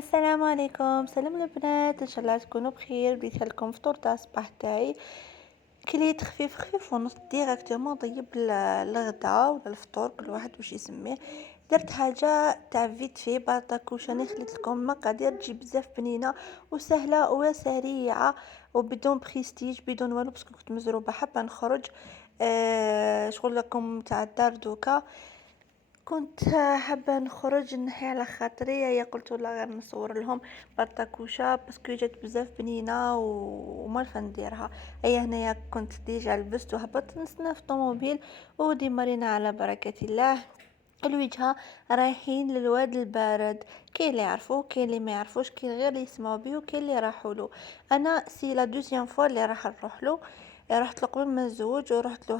السلام عليكم، سلام البنات، ان شاء الله تكونوا بخير. بديت لكم فطور تاع الصباح تاعي كليت خفيف خفيف ونص ديراكتومون طيب الغدا ولا الفطور كل واحد واش يسميه. درت حاجه تاع فيت في باطاكوش، انا خليت لكم مقادير تجي بزاف بنينه وسهله وسريعه وبدون بريستيج بدون والو، باسكو كنت مزروبه حابه نخرج شغل لكم تاع الدار دوكا. كنت حابة نخرج نحي على خاطري، هيا قلت لا غير نصور لهم بطاكوشة باسكو جات بزاف بنينة وما نديرها. هيا هنايا كنت ديجا لبست وهبطت نستنى في الطوموبيل وديمارينا على بركة الله. الوجهة رايحين للواد البارد، كاين اللي يعرفوه كاين اللي ما يعرفوش، كاين غير اللي يسمعوا بيه وكاين اللي راحوا له. انا سي لا دوزيام فوا اللي راح نروح له. رحت له قبل ما نزوج ورحت له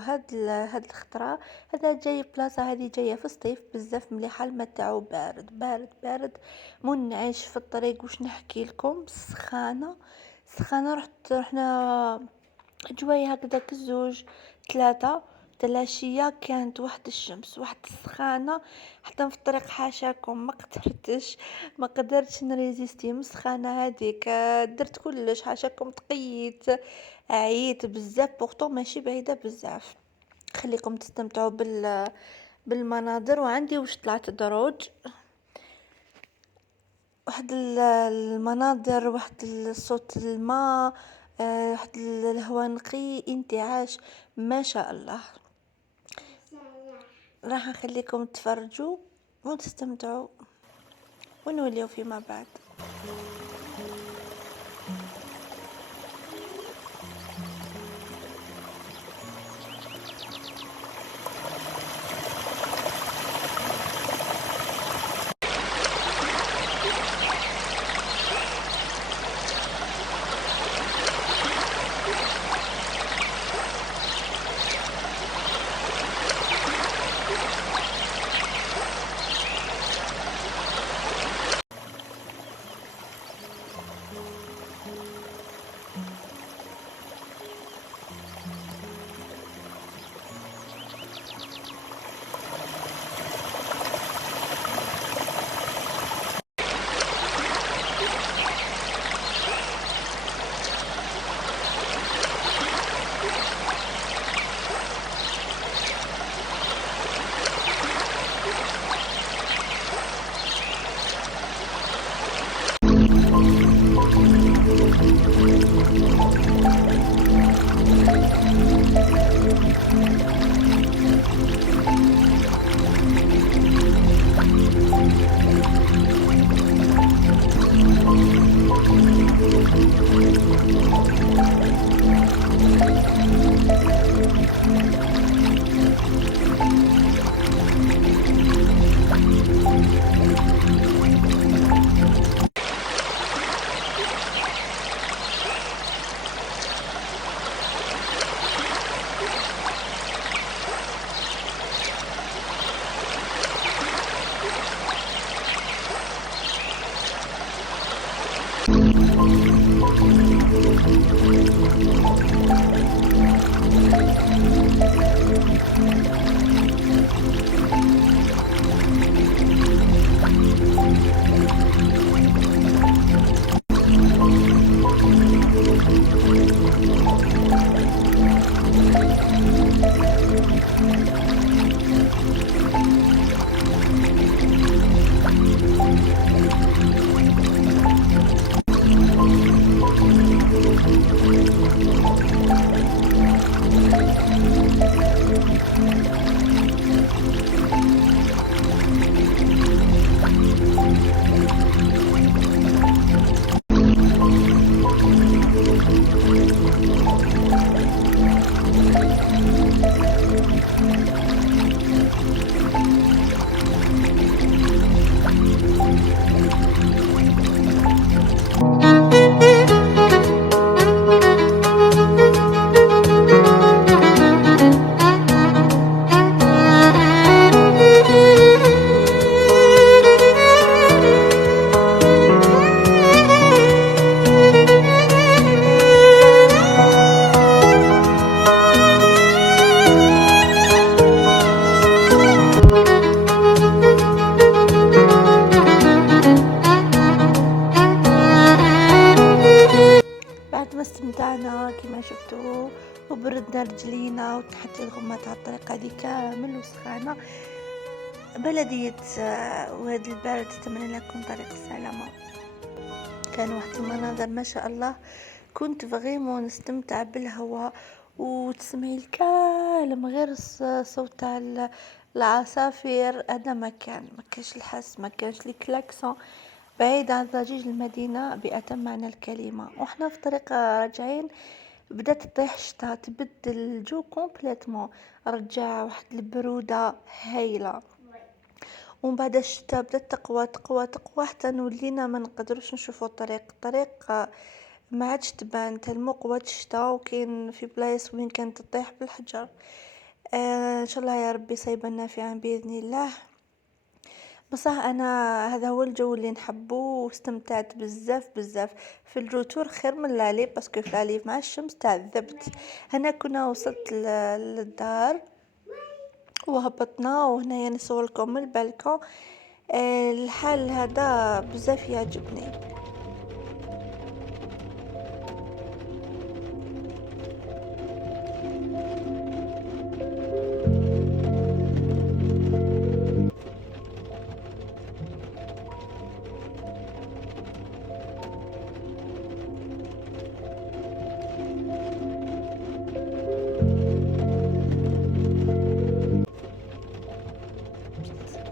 هاد الخطره. هذا جاي بلاصه هذه جايه في الصيف بزاف مليحه، الماء تاعو بارد بارد بارد منعش في الطريق. واش نحكي لكم سخانه سخانه. رحنا جوايا هكذاك الزوج ثلاثة تلاشية، كانت واحد الشمس واحد السخانة حتى في الطريق حاشاكم ما قدرتش نريزيستي مسخانة هذيك. درت كلش حاشاكم تقيت عييت بزاف، بورتو ماشي بعيدة بزاف. خليكم تستمتعوا بالمناظر. وعندي واش طلعت دروج، واحد المناظر، واحد صوت الماء، واحد الهواء نقي، انتعاش ما شاء الله. راح نخليكم تفرجوا وتستمتعوا ونوليو فيما بعد. ما استمتعنا كيما شفتوا، وبردنا رجلينا وتحت الغمات على الطريق هذه كامل وسخانة بلدية وادي البرد. أتمنى لكم طريق السلامة. كان واحد المناظر ما شاء الله، كنت فريمون نستمتع بالهواء وتسمعي الكلام غير صوت العصافير. هذا ما كانش الحس، ما كانش الكلاكسون، بعيد عن ضجيج المدينة بأتم معنى الكلمة. واحنا في طريق راجعين بدأت تطيح الشتا، تبدل الجو كومبليتمون، رجع واحد البرودة هايلة. ومن بعد الشتا بدأت تقوى تقوى تقوى حتى نولينا ما نقدروش نشوفوا الطريق ما عادش تبان تلمو قوة الشتا، وكاين في بلايص وين كانت تطيح بالحجر. ان شاء الله يا ربي صيبا نافعا باذن الله. بصح انا هذا هو الجو اللي نحبه، واستمتعت بزاف بزاف في الروتور خير من لالي، باسكو في لالي مع الشمس تعذبت. هنا كنا وصلت للدار وهبطنا، وهنايا نصور لكم من البالكون. الحال هذا بزاف يعجبني.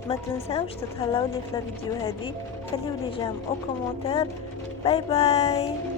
ما تنساوش تتهلاو لي في الفيديو هذه، خليولي جيم او كومنتير. باي باي.